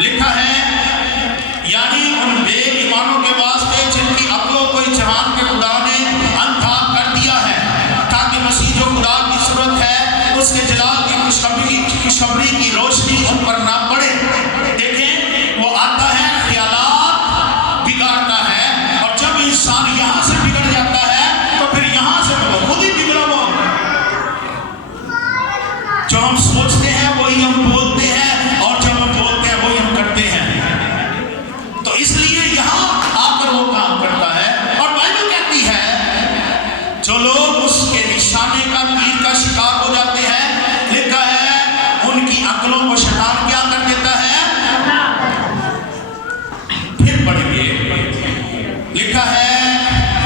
لکھا ہے یعنی ان بے ایمانوں کے واسطے جن کی عقلوں کو جہان کے خدا نے اندھا کر دیا ہے، تاکہ مسیح جو خدا کی صورت ہے اس کے جلال کی خوشخبری کی روشنی ان پر نہ پڑے۔ دیکھیں وہ آتا ہے، خیالات بگاڑتا ہے، اور جب انسان یہاں سے بگڑ جاتا ہے تو پھر یہاں سے وہ خود ہی بگڑا ہوا۔ جو ہم سوچتے ہیں وہی ہم بولتے ہیں، اور جب ہم بولتے ہیں وہی ہم کرتے ہیں۔ تو اس لیے یہاں آ کر وہ کام کرتا ہے، اور بائبل کہتی ہے جو لوگ اس کے نشانے کا تیر کا شکار ہو جاتے ہیں، لکھا ہے ان کی عقلوں کو شیطان کیا کر دیتا ہے، پھر پڑھیں گے، لکھا ہے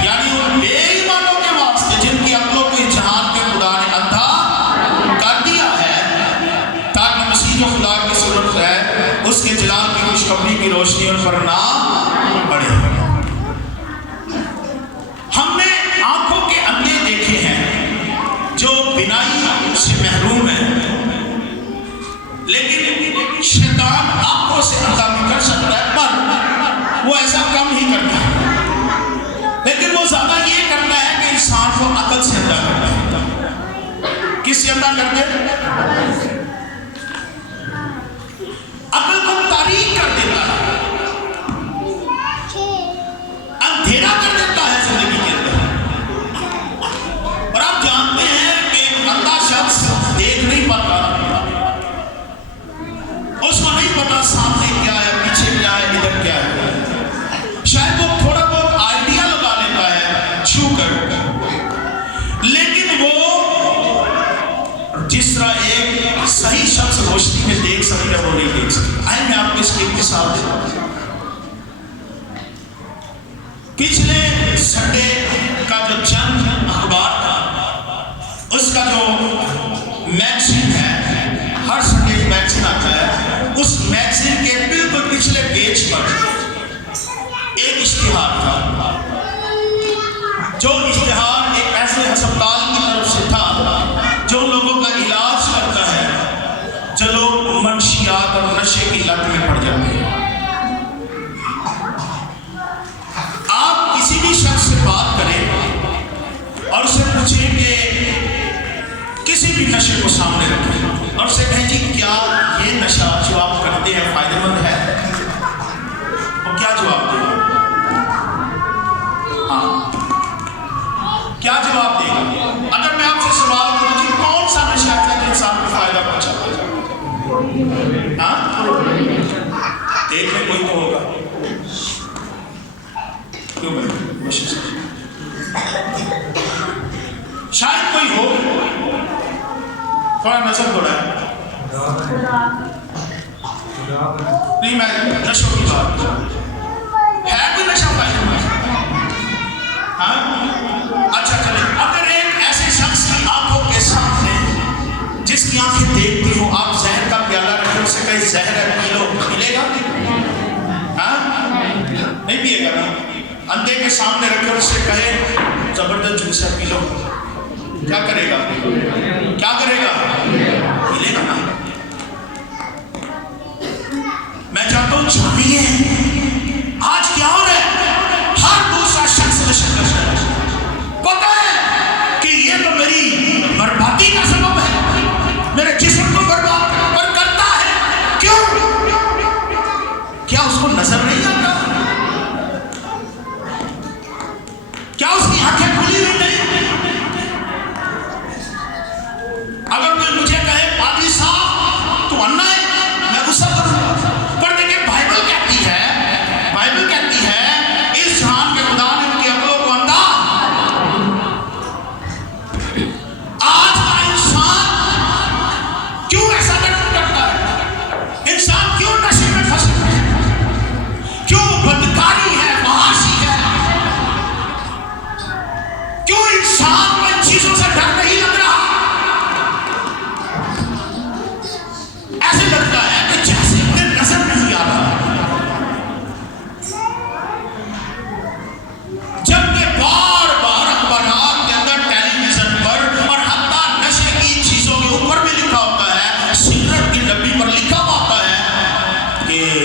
یعنی ان بے ایمانوں کے واسطے جن کی عقلوں کو جہان کے خدا نے اندھا کر دیا ہے، تاکہ مسیح جو خدا کی صورت ہے اس کے جلال کی خوشخبری کی روشنی ان پر نہ پڑے۔ ہم نے آنکھوں کے اندھے دیکھے ہیں جو بینائی سے محروم ہیں، لیکن شیطان آنکھوں سے اندھا بھی کر سکتا ہے، پر وہ ایسا کم ہی کرتا ہے، لیکن وہ زیادہ یہ کرتا ہے کہ انسان کو عقل سے اندھا کرتا ہے۔ کس سے اندھا کرتے ہیں؟ عقل کو تاریک کر دیتا ہے، اندھیرا کر دیتا ہے زندگی کے اندر۔ اور آپ جانتے ہیں کہ ایک اندھا شخص دیکھ نہیں پاتا، اس کو نہیں پتا سامنے کیا ہے، پیچھے کیا ہے، ادھر کیا ہے۔ شاید وہ تھوڑا بہت آئیڈیا لگا لیتا ہے چھو کر، لیکن وہ جس طرح ایک صحیح شخص روشنی میں دیکھ سکتا ہے وہ نہیں دیکھ سکتا۔ آئے میں آپ کو اس کی مثال دیتا ہوں۔ پچھلے سنڈے کا جو چند اخبار تھا، اس کا جو میگزین ہے، ہر سنڈے میگزین آتا ہے، اس میگزین کے بالکل پچھلے پیج پر ایک اشتہار تھا، جو اشتہار ایک ایسے ہسپتال کی طرف سے تھا جو لوگوں کا علاج کرتا ہے جو لوگ منشیات اور نشے کی لت میں پڑ جاتے ہیں۔ آپ کسی بھی شخص سے بات کریں اور اسے پوچھیں کہ کسی بھی نشے کو سامنے رکھیں اور اسے کہیں جی کیا یہ نشہ جو آپ کرتے ہیں فائدہ مند ہے، وہ کیا جواب دے گا؟ ہاں، کیا جواب دے گا؟ اگر میں آپ سے سوال کروں کہ کون سا نشہ ہے جو انسان کو فائدہ پہنچاتا ہے؟ ہاں، دیکھ میں کوئی تو ہوگا، کیوں بھائی شاید کوئی ہو، تھوڑا نظر دوڑا ہے نہیں، میں نشوں کی بات ہے، کوئی نشہ فائدہ مند؟ ہاں، اچھا چلیں، اگر ایک ایسے شخص کی آنکھوں کے سامنے جس کی آنکھیں دیکھتی ہوں آپ زہر کا پیالہ رکھیں، اسے کہیں زہر ہے پی لو، ملے گا؟ ہاں، نہیں پیے گا نا۔ اندھے کے سامنے رکھیں اور اسے کہے زبردست جوس ہے پی لو، کیا کرے گا؟ کیا کرے گا؟ ملے گا نا۔ میں چاہتا ہوں جانیے آج کیا ہو رہا ہے، ہر دوسرا شخص نشہ کر رہا ہے، پتہ ہے کہ یہ تو میری بربادی کا سبب ہے، میرے جسم کو برباد پر کرتا ہے، کیوں؟ کیا اس کو نظر نہیں آتا؟ کیا اس کی آنکھیں کھلی ہوئی نہیں؟ اگر کوئی مجھے کہے پادری صاحب تو انا ہے، میں غصہ کروں گا، پر دیکھیں بائبل کہتی ہے اس جہان کے خدا نے ان کی عقلوں کو اندھا۔ آج کا انسان کیوں ایسا کرتا ہے؟ انسان کیوں نشے میں پھنسا ہے؟ کیوں بدکاری ہے، معاشی ہے؟ کیوں انسان کو ان چیزوں سے ڈر نہیں لگ رہا؟ ایسے لگتا ہے کہ جیسے انہیں نظر نہیں آ رہا، جبکہ بار بار اخبارات کے اندر، ٹیلی ویژن پر اور حتیٰ نشے کی چیزوں کے اوپر بھی لکھا ہوتا ہے، سگریٹ کی ڈبی پر لکھا ہوتا ہے کہ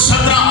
17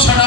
6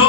2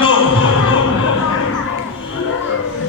2,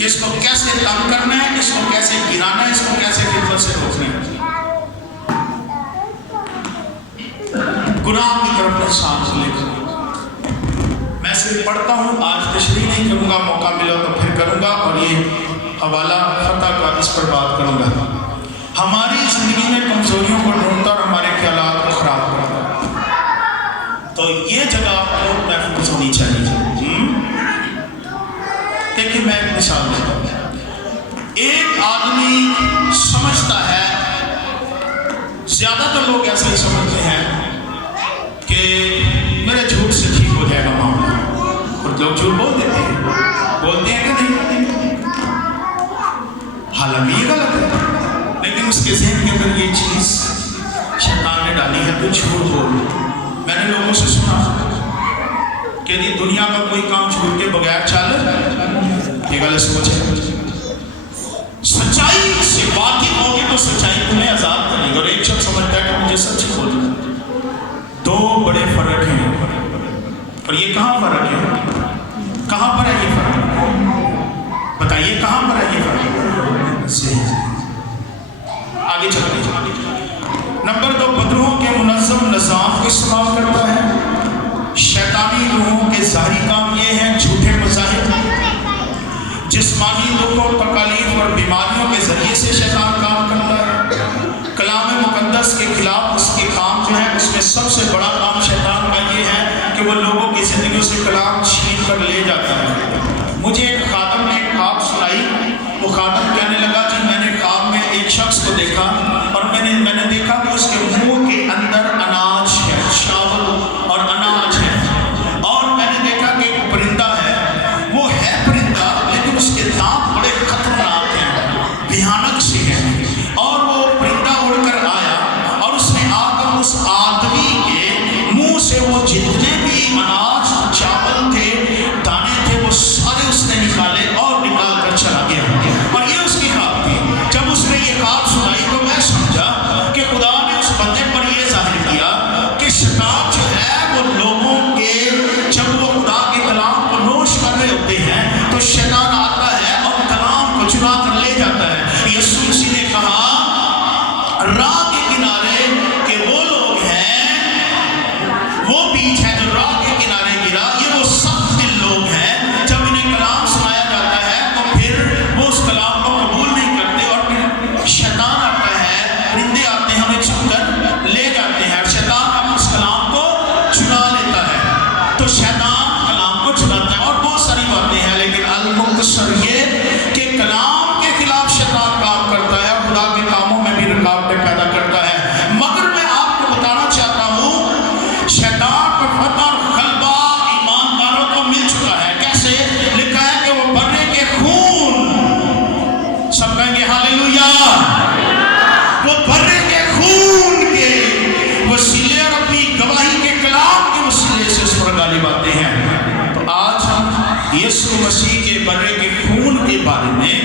کہ اس کو کیسے تنگ کرنا ہے، اس کو کیسے گرانا ہے، اس کو کیسے خدمت سے روکنا ہے، گناہ کی طرف انسان لے کر۔ میں صرف پڑھتا ہوں، آج تشریح نہیں کروں گا، موقع ملا تو پھر کروں گا، اور یہ حوالہ فتح کا اس پر بات کروں گا۔ ہماری زندگی میں کمزوریوں کو ڈھونڈتا اور ہمارے خیالات کو خراب کرتا، تو یہ جگہ کو محفوظ ہونی چاہیے۔ دیکھیں میں ایک مثال دیتا ہوں۔ ایک آدمی سمجھتا ہے، زیادہ تر لوگ ایسا ہی سمجھتے ہیں کہ میرے جھوٹ سے ٹھیک ہو جائے گا معاملہ، اور لوگ جھوٹ بول دیتے ہیں، بولتے ہیں کہ نہیں، حالانکہ یہ غلط ہے، لیکن اس کے ذہن کے اندر یہ چیز شیطان نے ڈالی ہے، تو جھوٹ بول۔ میں نے لوگوں سے سنا کہ یہ دنیا کا کوئی کام چھوڑ کے بغیر چل، یہ غلط سوچ ہے۔ سچائی سے واقف ہوگی تو سچائی تمہیں آزاد کرے گی، اور ایک شخص سمجھتا ہے کہ مجھے سچ بولنا۔ دو بڑے فرق ہیں، اور یہ کہاں فرق ہے؟ کہاں پر ہے یہ فرق؟ بتائیے کہاں پر ہے یہ فرق؟ آگے چلتے ہیں۔ نمبر 2، بدروحوں کے منظم نظام کو استعمال کرتا ہے۔ شیطانی روحوں کے ظاہری کام یہ ہیں جھوٹے مذاہب، جسمانی دکھوں، تکالیف اور بیماریوں کے ذریعے سے شیطان کام کرتا ہے۔ کلام مقدس کے خلاف اس کے کام جو ہے، اس میں سب سے بڑا کام شیطان کا یہ ہے کہ وہ لوگوں کی زندگیوں سے کلام چھین کر لے جاتا ہے۔ مجھے ایک خادم نے ایک خواب سنائی، وہ خادم کہنے لگا کہ میں نے خواب میں ایک شخص کو دیکھا، اور میں نے دیکھا کہ اس کے منہ کے اندر اناج ہے، چاول اور اناج ہے، اور میں نے دیکھا کہ ایک پرندہ ہے، وہ ہے پرندہ لیکن اس کے دانت بڑے خطرناک ہیں، بھیانک سے ہیں، اور وہ پرندہ اڑ کر آیا، اور اس نے آ کر اس آدمی کے منہ سے وہ جتنے بھی اناج، چاول تھے، دانے تھے، وہ سارے اس نے نکالے اور نکال کر چلا گیا، اور یہ اس کی خواب تھی۔ جب اس نے یہ خواب سنائی تو میں سمجھا کہ خدا نے اس بندے پر یہ ظاہر کیا کہ شیطان جو ہے وہ لوگوں کے، جب وہ خدا کے کلام کو نوش کر رہے ہوتے ہیں تو شیطان آتا ہے اور کلام کو چرا کر لے جاتا ہے۔ یسوع مسیح نے کہا راہ کے کنارے کہ وہ لوگ ہیں، وہ بیج ہے جو راہ کے کنارے گرا، یہ وہ سخت دل لوگ ہیں، جب انہیں کلام سنایا جاتا ہے تو پھر وہ اس کلام کو قبول نہیں کرتے، اور پھر شیطان آتا ہے، پرندے آتے ہیں، انہیں چھپ کر لے جاتے ہیں، اور شیطان اب اس کلام کو چرا لیتا ہے۔ تو شیطان کلام کو چراتا ہے، اور بہت ساری باتیں ہیں، لیکن المختصر یہ کہ کلام کے خلاف شیطان کام کرتا ہے، اور خدا کے کاموں میں بھی رکاوٹیں پیدا کرتا ہے۔ مگر میں آپ کو بتانا چاہتا ہوں، شیطان پر فتح اور غلبہ ایمانداروں کو مل چکا ہے۔ کیسے؟ لکھا ہے کہ وہ برے کے خون، سب کہیں گے ہاللیلویا، وہ برے کے خون کے وسیلے اور اپنی گواہی کے کلام کے وسیلے سے اس پر غالب آتے ہیں۔ تو آج ہم یسوع مسیح کے برے کے خون کے بارے میں